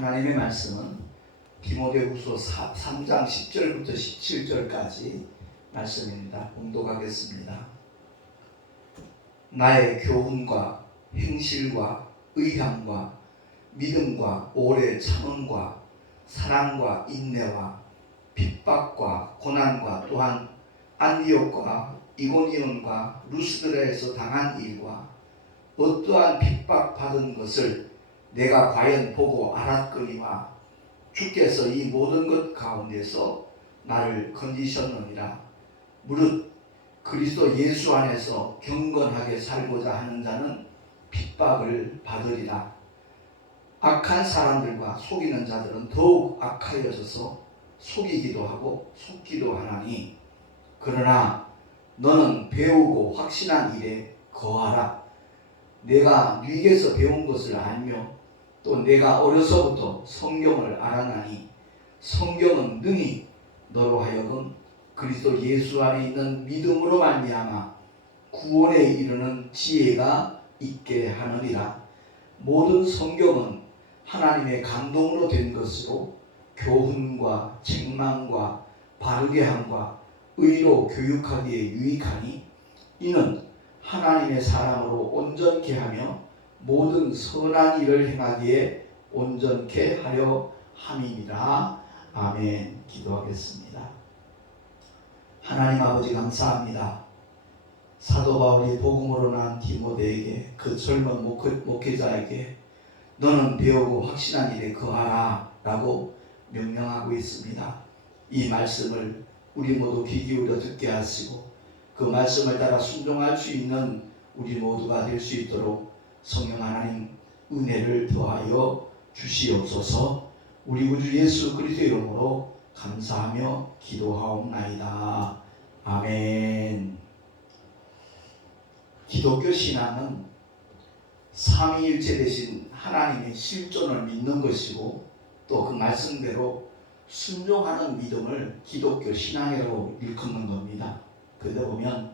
하나님의 말씀은 디모데후서 3장 10절부터 17절까지 말씀입니다. 봉독하겠습니다. 나의 교훈과 행실과 의향과 믿음과 오래 참음과 사랑과 인내와 핍박과 고난과 또한 안디옥과 이고니온과 루스드라에서 당한 일과 어떠한 핍박받은 것을 내가 과연 보고 알았거니와 주께서 이 모든 것 가운데서 나를 건지셨느니라. 무릇 그리스도 예수 안에서 경건하게 살고자 하는 자는 핍박을 받으리라. 악한 사람들과 속이는 자들은 더욱 악하여져서 속이기도 하고 속기도 하나니, 그러나 너는 배우고 확신한 일에 거하라. 내가 네게서 배운 것을 알며 또 내가 어려서부터 성경을 알아나니, 성경은 능히 너로 하여금 그리스도 예수 안에 있는 믿음으로 말미암아 구원에 이르는 지혜가 있게 하느니라. 모든 성경은 하나님의 감동으로 된 것으로 교훈과 책망과 바르게 함과 의로 교육하기에 유익하니, 이는 하나님의 사람으로 온전케 하며 모든 선한 일을 행하기에 온전케 하려 함이니라. 아멘. 기도하겠습니다. 하나님 아버지, 감사합니다. 사도 바울이 복음으로 난 디모데에게, 그 젊은 목회자에게 너는 배우고 확신한 일에 거하라 라고 명령하고 있습니다. 이 말씀을 우리 모두 귀 기울여 듣게 하시고 그 말씀을 따라 순종할 수 있는 우리 모두가 될 수 있도록 성령 하나님 은혜를 더하여 주시옵소서. 우리 구주 예수 그리스도의 이름으로 감사하며 기도하옵나이다. 아멘. 기독교 신앙은 삼위일체 되신 하나님의 실존을 믿는 것이고, 또 그 말씀대로 순종하는 믿음을 기독교 신앙이라고 일컫는 겁니다. 그러다 보면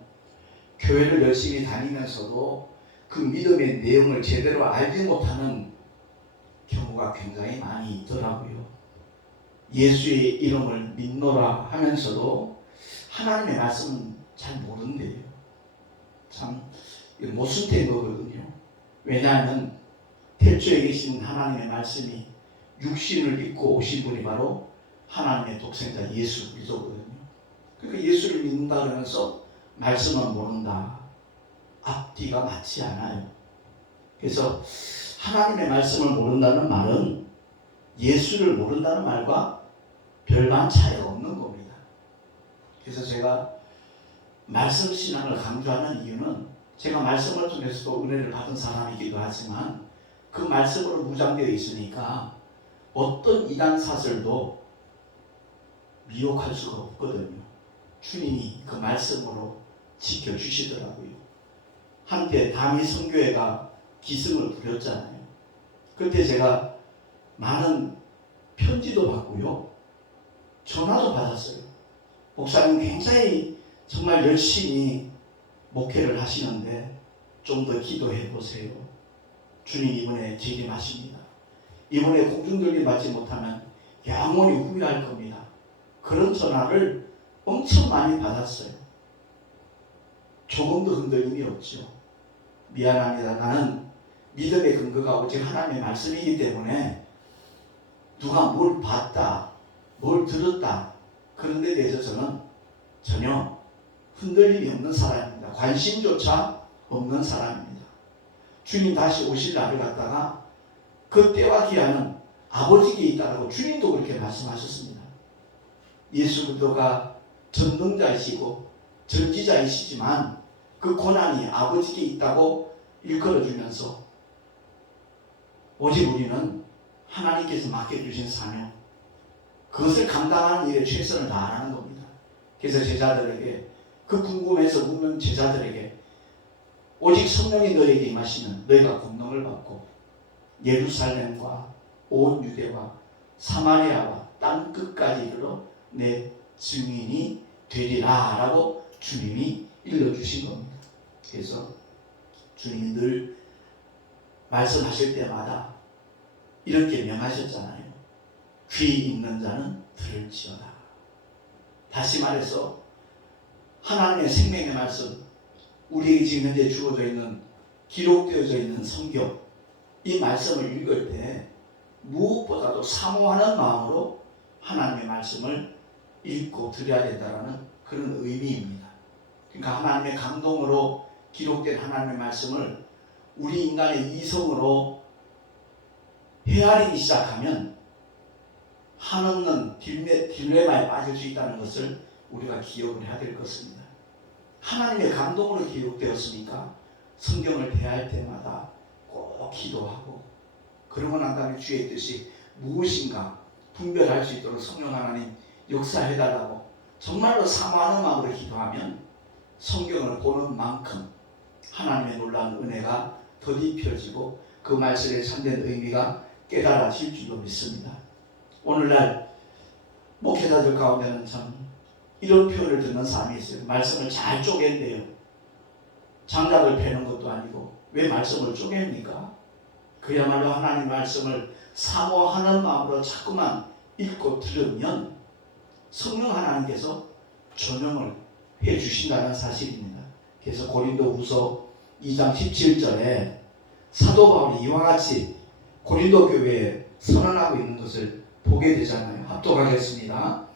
교회를 열심히 다니면서도 그 믿음의 내용을 제대로 알지 못하는 경우가 굉장히 많이 있더라고요. 예수의 이름을 믿노라 하면서도 하나님의 말씀은 잘 모른대요. 참 모순된 거거든요. 왜냐하면 태초에 계신 하나님의 말씀이 육신을 입고 오신 분이 바로 하나님의 독생자 예수 그리스도거든요. 그러니까 예수를 믿는다 그러면서 말씀은 모른다. 앞뒤가 맞지 않아요. 그래서 하나님의 말씀을 모른다는 말은 예수를 모른다는 말과 별반 차이가 없는 겁니다. 그래서 제가 말씀 신앙을 강조하는 이유는, 제가 말씀을 통해서도 은혜를 받은 사람이기도 하지만 그 말씀으로 무장되어 있으니까 어떤 이단 사설도 미혹할 수가 없거든요. 주님이 그 말씀으로 지켜주시더라고요. 한때 다미 선교회가 기승을 부렸잖아요. 그때 제가 많은 편지도 받고요, 전화도 받았어요. 목사님 굉장히 정말 열심히 목회를 하시는데 좀 더 기도해 보세요. 주님 이번에 재림하십니다. 이번에 공중돌림 받지 못하면 영원히 후회할 겁니다. 그런 전화를 엄청 많이 받았어요. 조금도 흔들림이 없죠. 미안합니다. 나는 믿음의 근거가 오직 하나님의 말씀이기 때문에 누가 뭘 봤다, 뭘 들었다, 그런 데 대해서 저는 전혀 흔들림이 없는 사람입니다. 관심조차 없는 사람입니다. 주님 다시 오실 날을 갖다가 그 때와 기한은 아버지께 있다고 주님도 그렇게 말씀하셨습니다. 예수 그리스도가 전능자이시고 전지자이시지만 그 고난이 아버지께 있다고 일컬어주면서 오직 우리는 하나님께서 맡겨주신 사명, 그것을 감당하는 일에 최선을 다하는 겁니다. 그래서 제자들에게, 그 궁금해서 묻는 제자들에게, 오직 성령이 너에게 임하시면 너희가 권능을 받고 예루살렘과 온 유대와 사마리아와 땅 끝까지 이르러 내 증인이 되리라 라고 주님이 일러주신 겁니다. 그래서 주님이 늘 말씀하실 때마다 이렇게 명하셨잖아요. 귀 있는 자는 들을지어다. 다시 말해서 하나님의 생명의 말씀, 우리에게 지금 현재 주어져 있는, 기록되어져 있는 성경, 이 말씀을 읽을 때 무엇보다도 사모하는 마음으로 하나님의 말씀을 읽고 드려야 된다는 그런 의미입니다. 그러니까 하나님의 감동으로 기록된 하나님의 말씀을 우리 인간의 이성으로 헤아리기 시작하면 한없는 딜레마에 빠질 수 있다는 것을 우리가 기억을 해야 될 것입니다. 하나님의 감동으로 기록되었으니까 성경을 대할 때마다 꼭 기도하고, 그러고 난 다음에 주의 뜻이 무엇인가 분별할 수 있도록 성령 하나님 역사해달라고 정말로 사모하는 마음으로 기도하면 성경을 보는 만큼 하나님의 놀라운 은혜가 더딥혀지고 그 말씀의 참된 의미가 깨달아질 줄로 믿습니다. 오늘날 목회자들 가운데는 참 이런 표현을 듣는 사람이 있어요. 말씀을 잘 쪼갠대요. 장작을 패는 것도 아니고 왜 말씀을 쪼갭니까? 그야말로 하나님 말씀을 사모하는 마음으로 자꾸만 읽고 들으면 성령 하나님께서 전용을 해 주신다는 사실입니다. 그래서 고린도후서 2장 17절에 사도 바울이 이와 같이 고린도 교회에 선언하고 있는 것을 보게 되잖아요. 합독하겠습니다.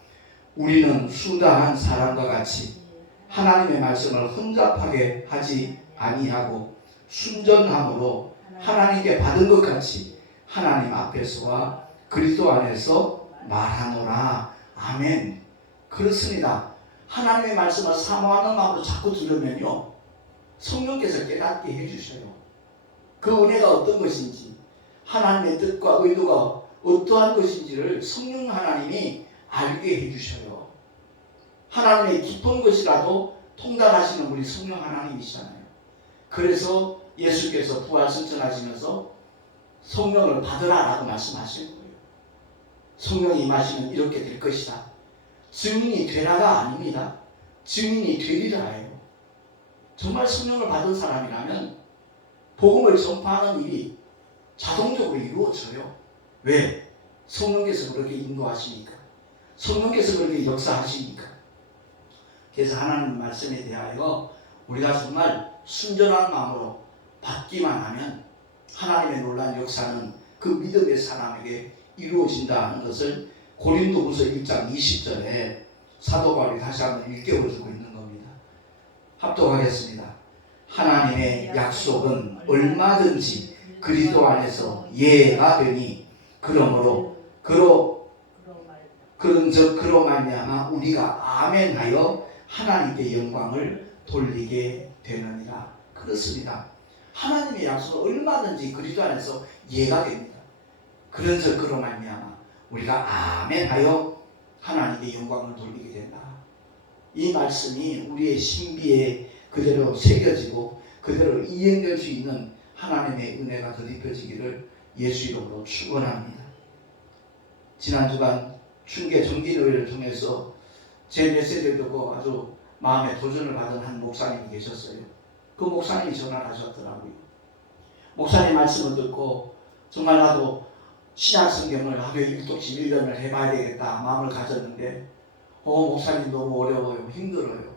우리는 수다한 사람과 같이 하나님의 말씀을 혼잡하게 하지 아니하고 순전함으로 하나님께 받은 것 같이 하나님 앞에서와 그리스도 안에서 말하노라. 아멘. 그렇습니다. 하나님의 말씀을 사모하는 마음으로 자꾸 들으면요, 성령께서 깨닫게 해주셔요. 그 은혜가 어떤 것인지, 하나님의 뜻과 의도가 어떠한 것인지를 성령 하나님이 알게 해주셔요. 하나님의 깊은 것이라도 통달하시는 분이 성령 하나님이시잖아요. 그래서 예수께서 부활 선천하시면서 성령을 받으라라고 말씀하신 거예요. 성령이 임하시면 이렇게 될 것이다. 증인이 되라가 아닙니다. 증인이 되리라예요. 정말 성령을 받은 사람이라면 복음을 전파하는 일이 자동적으로 이루어져요. 왜? 성령께서 그렇게 인도하시니까. 성령께서 그렇게 역사하시니까. 그래서 하나님 말씀에 대하여 우리가 정말 순전한 마음으로 받기만 하면 하나님의 놀라운 역사는 그 믿음의 사람에게 이루어진다는 것을 고린도후서 1장 20절에 사도 바울이 다시 한번 일깨워주고 있는 겁니다. 합독하겠습니다. 하나님의 약속은 얼마든지 그리스도 안에서 예가 되니 그러므로 그런즉 그로 말미암아 우리가 아멘하여 하나님께 영광을 돌리게 되느니라. 그렇습니다. 하나님의 약속은 얼마든지 그리스도 안에서 예가 됩니다. 그런즉 그로 말미암아 우리가 아멘하여 하나님께 영광을 돌리게 된다. 이 말씀이 우리의 신비에 그대로 새겨지고 그대로 이행될 수 있는 하나님의 은혜가 더딥혀지기를 예수 이름으로 축원합니다. 지난 주간 충계 정기노회를 통해서 제 메시지를 듣고 아주 마음에 도전을 받은 한 목사님이 계셨어요. 그 목사님이 전화를 하셨더라고요. 목사님 말씀을 듣고 정말 나도 신약 성경을 하루에 1독씩 1년을 해봐야 되겠다 마음을 가졌는데 목사님 너무 어려워요. 힘들어요.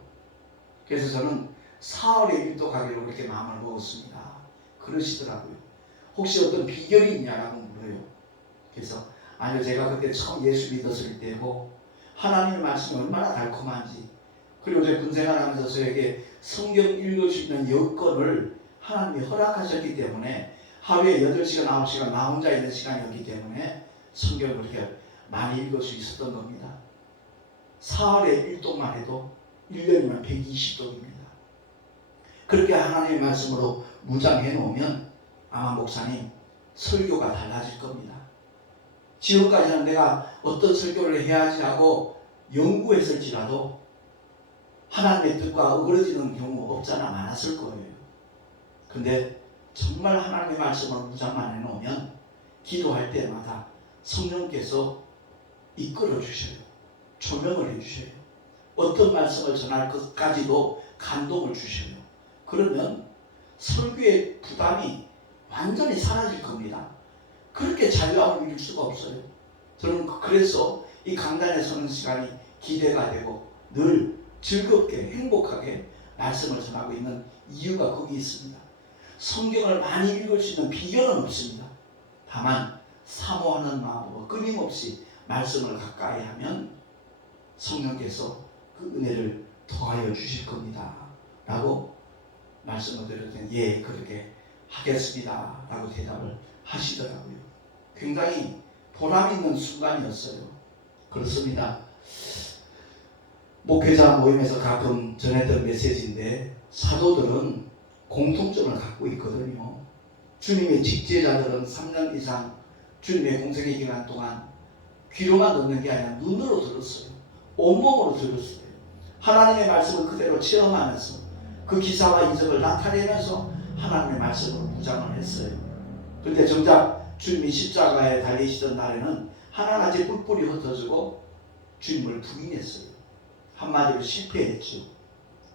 그래서 저는 4월에 1독하기로 그렇게 마음을 먹었습니다. 그러시더라고요. 혹시 어떤 비결이 있냐라고 물어요. 그래서 아니요, 제가 그때 처음 예수 믿었을 때고 하나님의 말씀이 얼마나 달콤한지, 그리고 제 군생활하면서 저에게 성경 읽을 수 있는 여건을 하나님이 허락하셨기 때문에 하루에 8시간, 9시간 나 혼자 있는 시간이었기 때문에 성경을 그렇게 많이 읽을 수 있었던 겁니다. 4월에 1독만 해도 1년이면 120독입니다. 그렇게 하나님의 말씀으로 무장해 놓으면 아마 목사님 설교가 달라질 겁니다. 지금까지는 내가 어떤 설교를 해야지 하고 연구했을지라도 하나님의 뜻과 어그러지는 경우 없잖아 많았을 거예요. 근데 정말 하나님의 말씀을 무장만 해놓으면 기도할 때마다 성령께서 이끌어 주셔요. 조명을 해주셔요. 어떤 말씀을 전할 것까지도 감동을 주셔요. 그러면 설교의 부담이 완전히 사라질 겁니다. 그렇게 자유함을 이룰 수가 없어요. 저는 그래서 이 강단에 서는 시간이 기대가 되고 늘 즐겁게 행복하게 말씀을 전하고 있는 이유가 거기 있습니다. 성경을 많이 읽을 수 있는 비결은 없습니다. 다만 사모하는 마음으로 끊임없이 말씀을 가까이 하면 성령께서 그 은혜를 더하여 주실 겁니다 라고 말씀을 드렸더니 예 그렇게 하겠습니다 라고 대답을 하시더라고요. 굉장히 보람 있는 순간이었어요. 그렇습니다. 목회자 모임에서 가끔 전했던 메시지인데 사도들은 공통점을 갖고 있거든요. 주님의 직제자들은 3년 이상 주님의 공생의 기간 동안 귀로만 듣는 게 아니라 눈으로 들었어요. 온몸으로 들었어요. 하나님의 말씀을 그대로 체험하면서 그 기사와 이적을 나타내면서 하나님의 말씀으로 무장을 했어요. 그런데 정작 주님이 십자가에 달리시던 날에는 하나같이 뿔뿔이 흩어지고 주님을 부인했어요. 한마디로 실패했죠.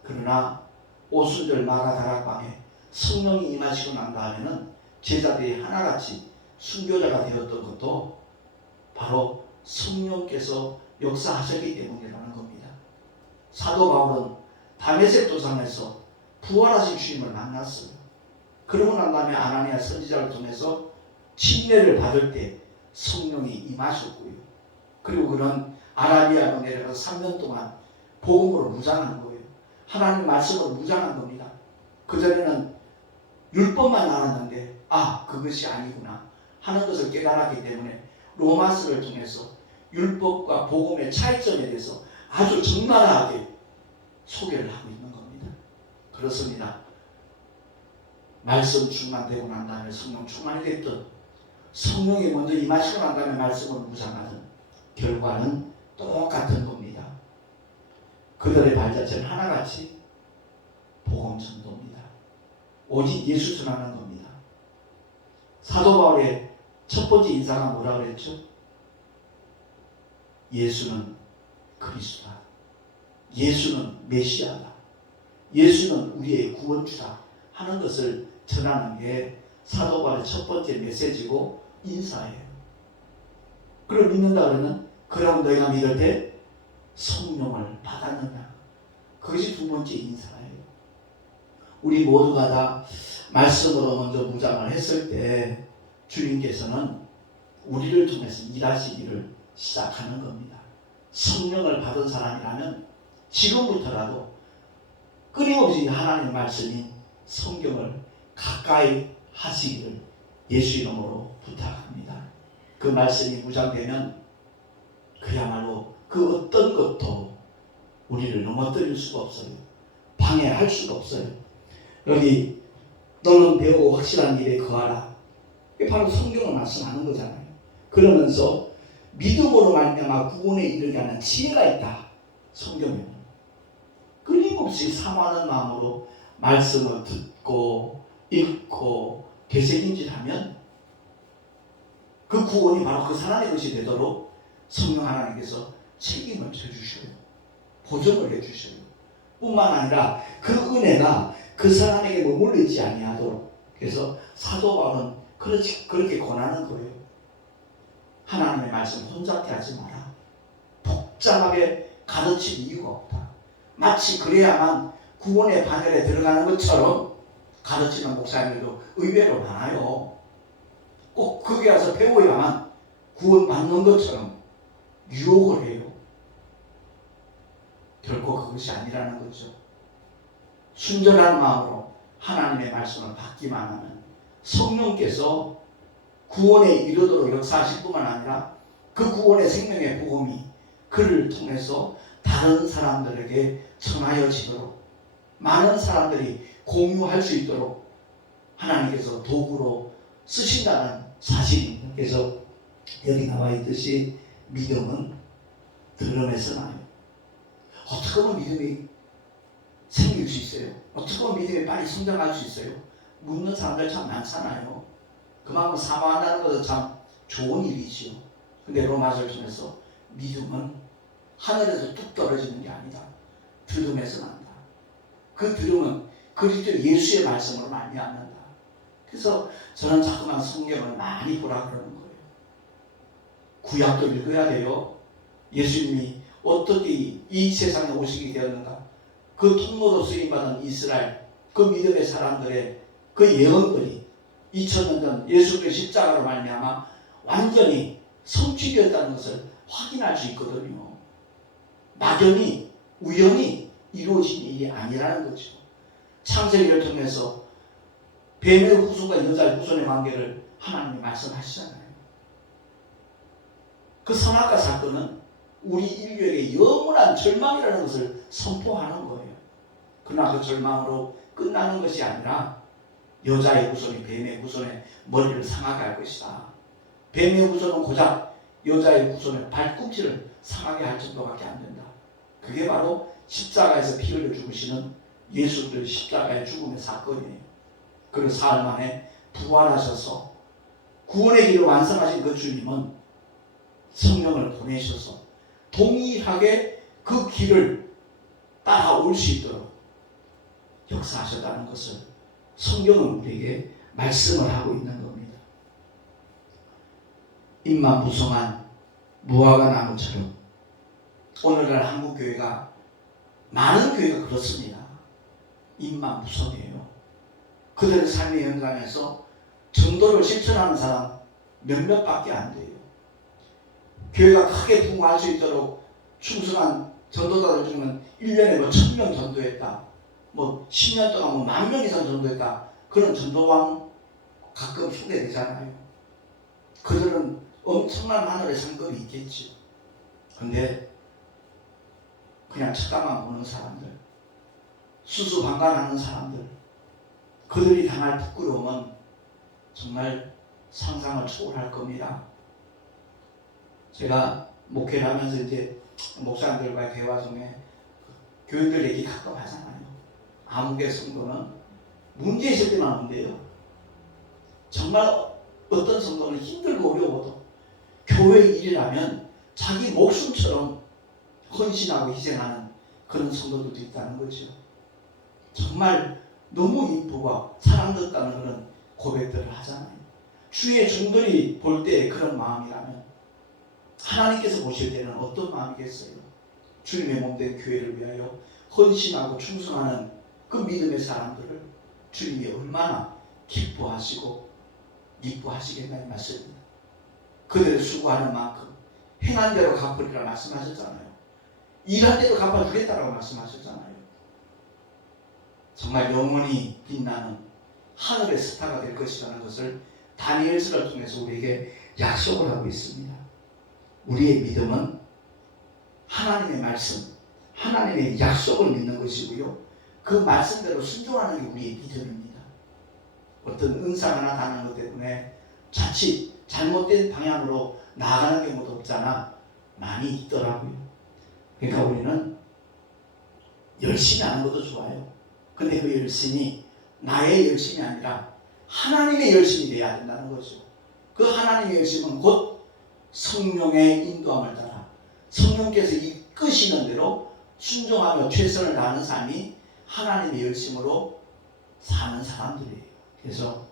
그러나 오순절 마가다락방에 성령이 임하시고 난 다음에는 제자들이 하나같이 순교자가 되었던 것도 바로 성령께서 역사하셨기 때문이라는 겁니다. 사도 바울은 다메섹 도상에서 부활하신 주님을 만났어요. 그러고 난 다음에 아나니아 선지자를 통해서 침례를 받을 때 성령이 임하셨고요. 그리고 그는 아라비아로 내려가서 3년 동안 복음으로 무장한 거예요. 하나님 말씀으로 무장한 겁니다. 그전에는 율법만 알았는데 그것이 아니구나 하는 것을 깨달았기 때문에 로마서를 통해서 율법과 복음의 차이점에 대해서 아주 적나라하게 소개를 하고 있는 겁니다. 그렇습니다. 말씀 충만되고 난 다음에 성령 충만이 됐든 성령이 먼저 임하시고 난 다음에 말씀을 무장하든 결과는 똑같은 겁니다. 그들의 발자취는 하나같이 복음 전도입니다. 오직 예수 전하는 겁니다. 사도 바울의 첫 번째 인사가 뭐라고 그랬죠? 예수는 그리스도다. 예수는 메시아다. 예수는 우리의 구원주다 하는 것을 전하는 게 사도 바울의 첫 번째 메시지고 인사예요. 그걸 믿는다 그러면 그럼 너희가 믿을 때 성령을 받았느냐. 그것이 두 번째 인사예요. 우리 모두가 다 말씀으로 먼저 무장을 했을 때 주님께서는 우리를 통해서 일하시기를 시작하는 겁니다. 성령을 받은 사람이라면 지금부터라도 끊임없이 하나님의 말씀인 성경을 가까이 하시기를 예수 이름으로 부탁합니다. 그 말씀이 무장되면 그야말로 그 어떤 것도 우리를 넘어뜨릴 수가 없어요. 방해할 수가 없어요. 여기 너는 배우고 확실한 일에 거하라. 이게 바로 성경을 말씀하는 거잖아요. 그러면서 믿음으로 말미암아 구원에 이르게 하는 지혜가 있다. 성경에는 끊임없이 사모하는 마음으로 말씀을 듣고 읽고 되새김질하면 그 구원이 바로 그 사람의 것이 되도록 성령 하나님께서 책임을 져주셔요. 보증을 해주셔요. 뿐만 아니라 그 은혜가 그 사람에게 머물러 있지 아니하도록. 그래서 사도 바울은 그렇게 권하는 거예요. 하나님의 말씀 혼잡게 하지 마라. 복잡하게 가르칠 이유가 없다. 마치 그래야만 구원의 반열에 들어가는 것처럼 가르치는 목사님들도 의외로 많아요. 꼭 거기 가서 배워야만 구원받는 것처럼 유혹을 해요. 결코 그것이 아니라는 거죠. 순전한 마음으로 하나님의 말씀을 받기만 하면 성령께서 구원에 이르도록 역사하실 뿐만 아니라 그 구원의 생명의 복음이 그를 통해서 다른 사람들에게 전하여지도록 많은 사람들이 공유할 수 있도록 하나님께서 도구로 쓰신다는 사실입니다. 그래서 여기 나와 있듯이 믿음은 들음에서 나요. 어떻게 하면 믿음이 생길 수 있어요? 어떻게 하면 믿음이 빨리 성장할 수 있어요? 묻는 사람들 참 많잖아요. 그만큼 사모한다는 것은 참 좋은 일이지요. 근데 로마서를 통해서 믿음은 하늘에서 뚝 떨어지는 게 아니다. 들음에서 난다. 그 들음은 그리스도 예수의 말씀으로 말미암는다. 그래서 저는 자꾸만 성경을 많이 보라 그러는 거예요. 구약도 읽어야 돼요. 예수님이 어떻게 이 세상에 오시게 되었는가, 그 통로로 쓰임받은 이스라엘, 그 믿음의 사람들의 그 예언들이 2000년 전 예수의 십자가로 말미암아 완전히 성취되었다는 것을 확인할 수 있거든요. 막연히 우연히 이루어진 일이 아니라는 거죠. 창세기를 통해서 뱀의 후손과 여자의 후손의 관계를 하나님이 말씀하시잖아요. 그 선악과 사건은 우리 인류에게 영원한 절망이라는 것을 선포하는 거예요. 그러나 그 절망으로 끝나는 것이 아니라 여자의 후손이 뱀의 후손의 머리를 상하게 할 것이다. 뱀의 후손은 고작 여자의 후손의 발꿈치를 상하게 할 정도밖에 안 된다. 그게 바로 십자가에서 피 흘려 죽으시는 예수의 십자가의 죽음의 사건이에요. 그리고 사흘 만에 부활하셔서 구원의 길을 완성하신 그 주님은 성령을 보내셔서 동일하게 그 길을 따라올 수 있도록 역사하셨다는 것을 성경은 우리에게 말씀을 하고 있는 겁니다. 잎만 무성한 무화과 나무처럼 오늘날 한국 교회가, 많은 교회가 그렇습니다. 잎만 무성해요. 그들의 삶의 현장에서 전도를 실천하는 사람 몇몇밖에 안 돼요. 교회가 크게 부흥할 수 있도록 충성한 전도자들 중에는 1년에 1000명 전도했다, 10년 동안 10,000명 이상 전도했다, 그런 전도왕 가끔 소개되잖아요. 그들은 엄청난 하늘의 상급이 있겠죠. 근데 그냥 쳐다만 보는 사람들, 수수방관하는 사람들, 그들이 당할 부끄러움은 정말 상상을 초월할 겁니다. 제가 목회를 하면서 이제 목사님들과의 대화 중에 교인들 얘기 가끔 하잖아요. 아무개 성도는 문제 있을 때만 온대요. 정말 어떤 성도는 힘들고 어려워도 교회 일이라면 자기 목숨처럼 헌신하고 희생하는 그런 성도들도 있다는 거죠. 정말 너무 이쁘고 사랑받다는 그런 고백들을 하잖아요. 주의 종들이 볼 때 그런 마음이라면 하나님께서 보실 때는 어떤 마음이겠어요? 주님의 몸된 교회를 위하여 헌신하고 충성하는 그 믿음의 사람들을 주님이 얼마나 기뻐하시고 이뻐하시겠나 이 말씀입니다. 그들의 수고하는 만큼 행한 대로 갚으리라 말씀하셨잖아요. 일한 대로 갚아주겠다라고 말씀하셨잖아요. 정말 영원히 빛나는 하늘의 스타가 될 것이라는 것을 다니엘서를 통해서 우리에게 약속을 하고 있습니다. 우리의 믿음은 하나님의 말씀, 하나님의 약속을 믿는 것이고요, 그 말씀대로 순종하는 게 우리의 믿음입니다. 어떤 은사가 나타나는 것 때문에 자칫 잘못된 방향으로 나아가는 경우도 없잖아. 많이 있더라고요. 그러니까 우리는 열심히 하는 것도 좋아요. 근데 그 열심이 나의 열심이 아니라 하나님의 열심이 되어야 된다는 거죠. 그 하나님의 열심은 곧 성령의 인도함을 따라 성령께서 이끄시는 대로 순종하며 최선을 다하는 삶이 하나님의 열심으로 사는 사람들이에요. 그래서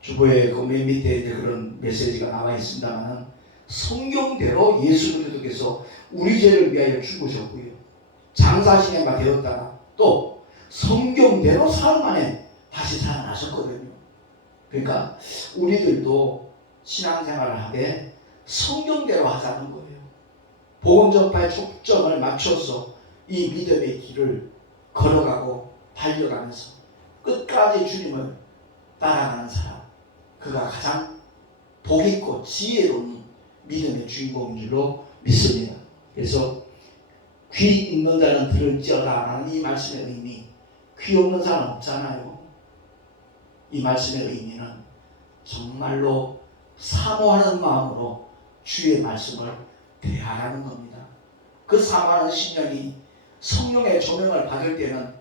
주보에 그 맨 밑에 그런 메시지가 나와 있습니다만, 성경대로 예수 그리스도께서 우리 죄를 위하여 죽으셨고요, 장사하시는 바 되었다가 또 성경대로 사흘 만에 다시 살아나셨거든요. 그러니까 우리들도 신앙생활을 하되 성경대로 하자는 거예요. 복음 전파의 초점을 맞춰서 이 믿음의 길을 걸어가고 달려가면서 끝까지 주님을 따라가는 사람, 그가 가장 복있고 지혜로운 믿음의 주인공인 줄로 믿습니다. 그래서 귀 있는 자는 들을지어다 라는 이 말씀의 의미, 귀 없는 사람 없잖아요. 이 말씀의 의미는 정말로 사모하는 마음으로 주의 말씀을 대하라는 겁니다. 그 사모하는 심령이 성령의 조명을 받을 때는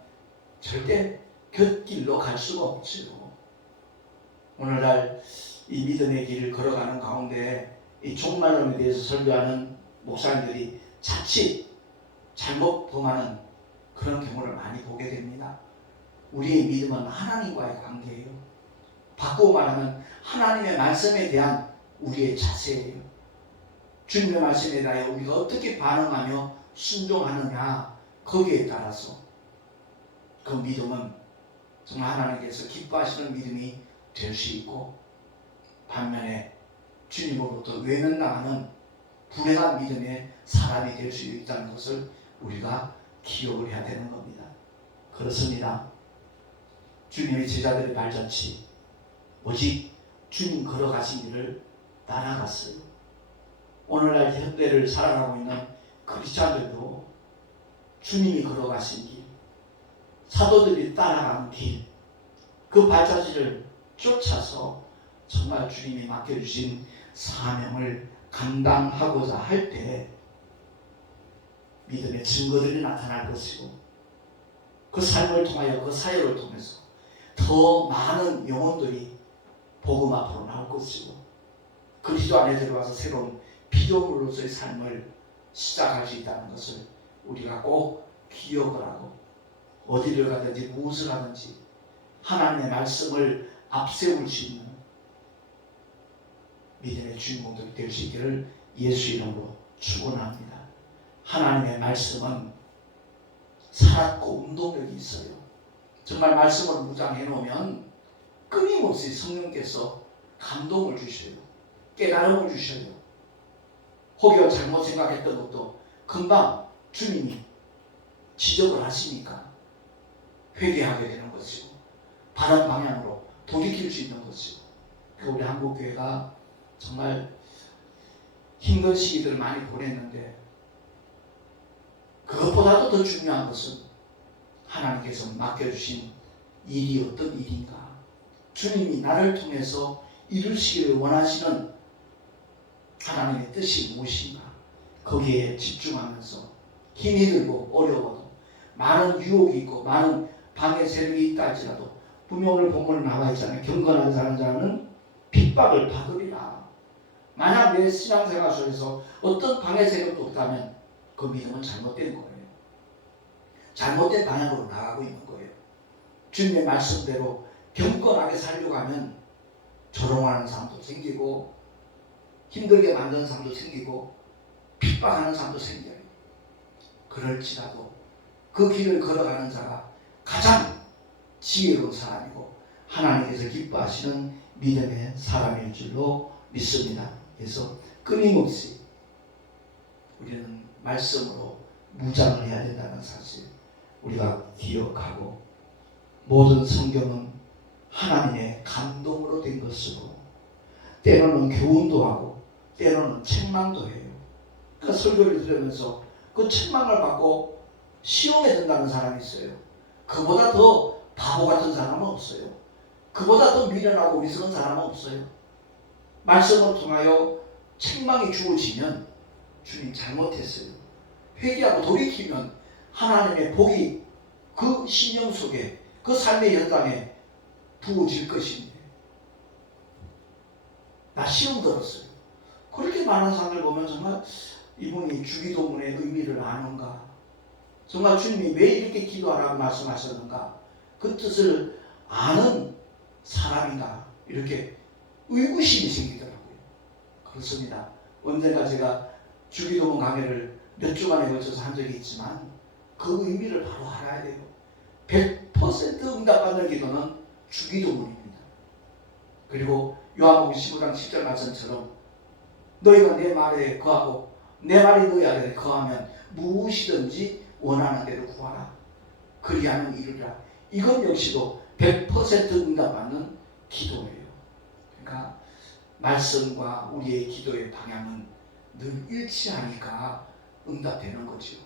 절대 곁길로 갈 수가 없지요. 오늘날 이 믿음의 길을 걸어가는 가운데 이 종말론에 대해서 설교하는 목사님들이 자칫 잘못 범하는 그런 경우를 많이 보게 됩니다. 우리의 믿음은 하나님과의 관계예요. 바꾸어 말하면 하나님의 말씀에 대한 우리의 자세예요. 주님의 말씀에 대하여 우리가 어떻게 반응하며 순종하느냐, 거기에 따라서 그 믿음은 정말 하나님께서 기뻐하시는 믿음이 될 수 있고, 반면에 주님으로부터 외면당하는 불행한 믿음의 사람이 될 수 있다는 것을 우리가 기억을 해야 되는 겁니다. 그렇습니다. 주님의 제자들의 발자취, 오직 주님 걸어가신 길을 따라갔어요. 오늘날 현대를 살아가고 있는 크리스찬들도 주님이 걸어가신 길, 사도들이 따라간 길, 그 발자취를 쫓아서 정말 주님이 맡겨주신 사명을 감당하고자 할 때 믿음의 증거들이 나타날 것이고, 그 삶을 통하여, 그 사역을 통해서 더 많은 영혼들이 복음 앞으로 나올 것이고, 그리스도 안에 들어와서 새로운 피조물로서의 삶을 시작할 수 있다는 것을 우리가 꼭 기억을 하고, 어디를 가든지 무엇을 하든지 하나님의 말씀을 앞세울 수 있는 믿음의 주인공들이 될 수 있기를 예수 이름으로 축원합니다. 하나님의 말씀은 살았고 운동력이 있어요. 정말 말씀을 묵상해 놓으면 끊임없이 성령께서 감동을 주셔요. 깨달음을 주셔요. 혹여 잘못 생각했던 것도 금방 주님이 지적을 하시니까 회개하게 되는 것이고, 바른 방향으로 돌이킬 수 있는 것이고, 우리 한국교회가 정말 힘든 시기들을 많이 보냈는데, 그것보다도 더 중요한 것은 하나님께서 맡겨주신 일이 어떤 일인가, 주님이 나를 통해서 이루시기를 원하시는 하나님의 뜻이 무엇인가, 거기에 집중하면서 힘이 들고 어려워도, 많은 유혹이 있고 많은 방해 세력이 있다 할지라도, 분명히 본문에 나와 있잖아요. 경건하게 사는 자는 핍박을 받으리라. 만약 내 신앙생활 속에서 어떤 방해 세력도 없다면 그 믿음은 잘못된 거예요. 잘못된 방향으로 나가고 있는 거예요. 주님의 말씀대로 경건하게 살려고 하면 조롱하는 사람도 생기고, 힘들게 만드는 사람도 생기고, 핍박하는 사람도 생겨요. 그럴지라도 그 길을 걸어가는 자가 가장 지혜로운 사람이고 하나님께서 기뻐하시는 믿음의 사람일 줄로 믿습니다. 그래서 끊임없이 우리는 말씀으로 무장을 해야 된다는 사실 우리가 기억하고, 모든 성경은 하나님의 감동으로 된 것으로 때로는 교훈도 하고 때로는 책망도 해요. 그 설교를 들으면서 그 책망을 받고 시험에 든다는 사람이 있어요. 그보다 더 바보 같은 사람은 없어요. 그보다 더 미련하고 어리석은 사람은 없어요. 말씀을 통하여 책망이 주어지면 주님 잘못했어요, 회개하고 돌이키면 하나님의 복이 그 신령 속에, 그 삶의 현장에 부어질 것인데, 나 시험 들었어요. 그렇게 많은 사람을 보면 정말 이분이 주기도문의 의미를 아는가, 정말 주님이 왜 이렇게 기도하라고 말씀하셨는가, 그 뜻을 아는 사람인가, 이렇게 의구심이 생기더라고요. 그렇습니다. 언젠가 제가 주기도문 강의를 몇 주간에 걸쳐서 한 적이 있지만 그 의미를 바로 알아야 돼요. 100% 응답받는 기도는 주기도문입니다. 그리고 요한복음 15장 10절 말씀처럼 너희가 내 말에 거하고 내 말이 너희 안에 거하면 무엇이든지 원하는 대로 구하라, 그리하면 이루리라. 이건 역시도 100% 응답받는 기도예요. 그러니까 말씀과 우리의 기도의 방향은 늘 일치하니까 응답되는 거죠.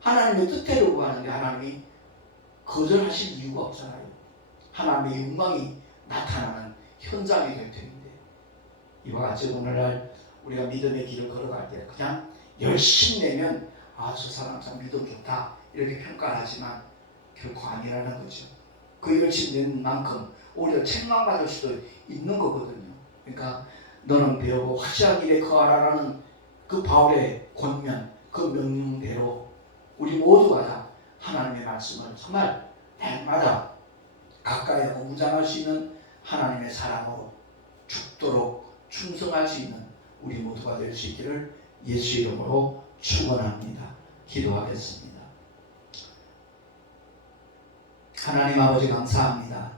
하나님의 뜻대로 구하는데 하나님이 거절하실 이유가 없잖아요. 하나님의 영광이 나타나는 현장이 될 텐데, 이와 같이 오늘날 우리가 믿음의 길을 걸어갈 때 그냥 열심히 내면 저 사람 참 믿음 좋다 이렇게 평가를 하지만 결코 아니라는 거죠. 그 열심히 낸 만큼 오히려 책망받을 수도 있는 거거든요. 그러니까 너는 배우고 확실한 일에 거하라라는 그 바울의 권면, 그 명령대로 우리 모두가 다 하나님의 말씀을 정말 날마다 가까이 하고 무장할 수 있는 하나님의 사랑으로 죽도록 충성할 수 있는 우리 모두가 될 수 있기를 예수 이름으로 축원합니다. 기도하겠습니다. 하나님 아버지 감사합니다.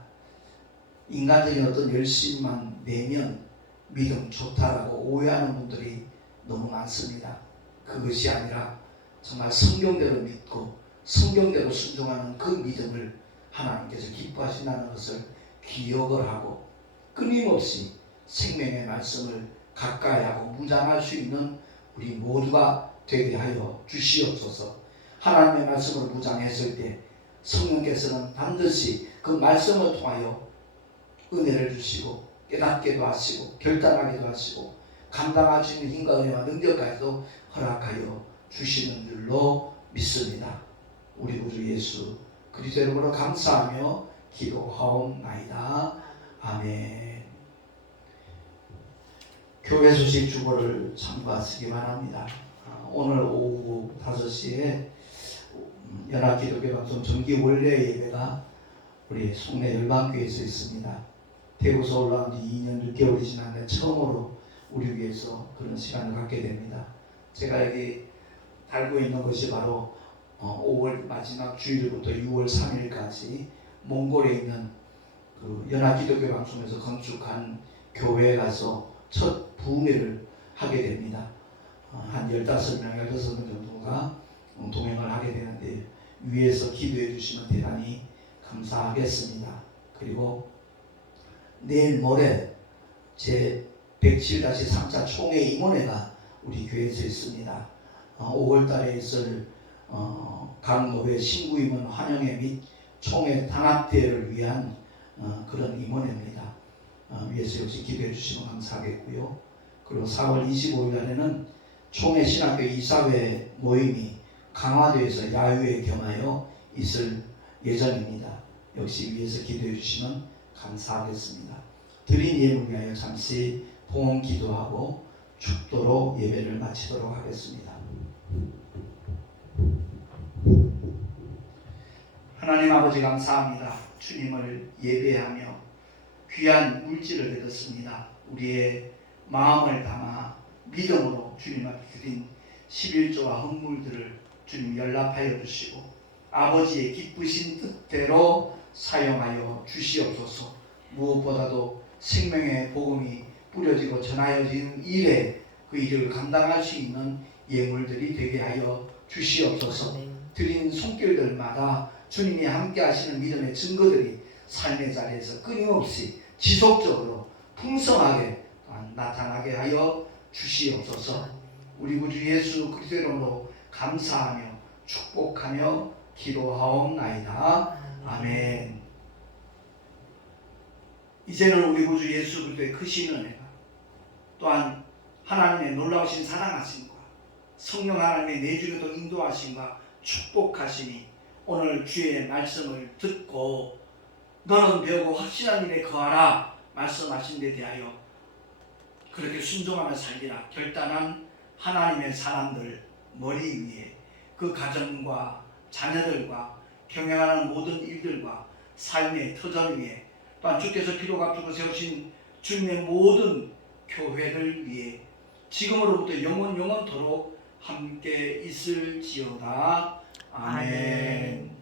인간적인 어떤 열심만 내면 믿음 좋다라고 오해하는 분들이 너무 많습니다. 그것이 아니라 정말 성경대로 믿고 성경대로 순종하는 그 믿음을 하나님께서 기뻐하신다는 것을 기억을 하고 끊임없이 생명의 말씀을 가까이 하고 묵상할 수 있는 우리 모두가 되게 하여 주시옵소서. 하나님의 말씀을 묵상했을 때 성령께서는 반드시 그 말씀을 통하여 은혜를 주시고 깨닫게도 하시고 결단하게도 하시고 감당할 수 있는 힘과 은혜와 능력까지도 허락하여 주시는 줄로 믿습니다. 우리 구주 예수 그리스도 이름으로 감사하며 기도하옵나이다. 아멘. 교회 소식 주보를 참고하시기 바랍니다. 오늘 오후 5시에 연합기독교방송 정기 원래 예배가 우리 송내 열방교회에서 있습니다. 대구서 올라온 지 2년 6개월이 지났는데 처음으로 우리 위해서 그런 시간을 갖게 됩니다. 제가 여기 달고 있는 것이 바로 5월 마지막 주일부터 6월 3일까지 몽골에 있는 그 연합기독교 방송에서 건축한 교회에 가서 첫 부흥회를 하게 됩니다. 한 15명, 16명 정도가 동행을 하게 되는데 위에서 기도해 주시면 대단히 감사하겠습니다. 그리고 내일 모레 제 107-3차 총회 임원회가 우리 교회에서 있습니다. 5월 달에 있을 강노회 신구임원 환영회 및 총회 단합대회를 위한 그런 임원회입니다. 위에서 역시 기도해 주시면 감사하겠고요. 그리고 4월 25일 날에는 총회 신학교 이사회 모임이 강화도에서 야유회 겸하여 있을 예정입니다. 역시 위에서 기도해 주시면 감사하겠습니다. 드린 예물 위하여 잠시 봉헌 기도하고 축도로 예배를 마치도록 하겠습니다. 하나님 아버지 감사합니다. 주님을 예배하며 귀한 물질을 얻었습니다. 우리의 마음을 담아 믿음으로 주님 앞에 드린 11조와 헌물들을 주님 연락하여 주시고 아버지의 기쁘신 뜻대로 사용하여 주시옵소서. 무엇보다도 생명의 복음이 뿌려지고 전하여지는 일에 그 일을 감당할 수 있는 예물들이 되게 하여 주시옵소서. 드린 손길들마다 주님이 함께 하시는 믿음의 증거들이 삶의 자리에서 끊임없이 지속적으로 풍성하게 나타나게 하여 주시옵소서. 우리 구주 예수 그리스도 이름으로 감사하며 축복하며 기도하옵나이다. 아멘. 이제는 우리 구주 예수 그리스도의 크신 은혜가 또한 하나님의 놀라우신 사랑하심과 성령 하나님의 내주로도 인도하심과 축복하심이 오늘 주의 말씀을 듣고 너는 배우고 확신한 일에 거하라 말씀하신 데 대하여 그렇게 순종하며 살리라 결단한 하나님의 사람들 머리 위에 그 가정과 자녀들과 경영하는 모든 일들과 삶의 터전 위에 또한 주께서 피로 값주고 세우신 주님의 모든 교회를 위해 지금으로부터 영원토록 함께 있을지어다. 아멘.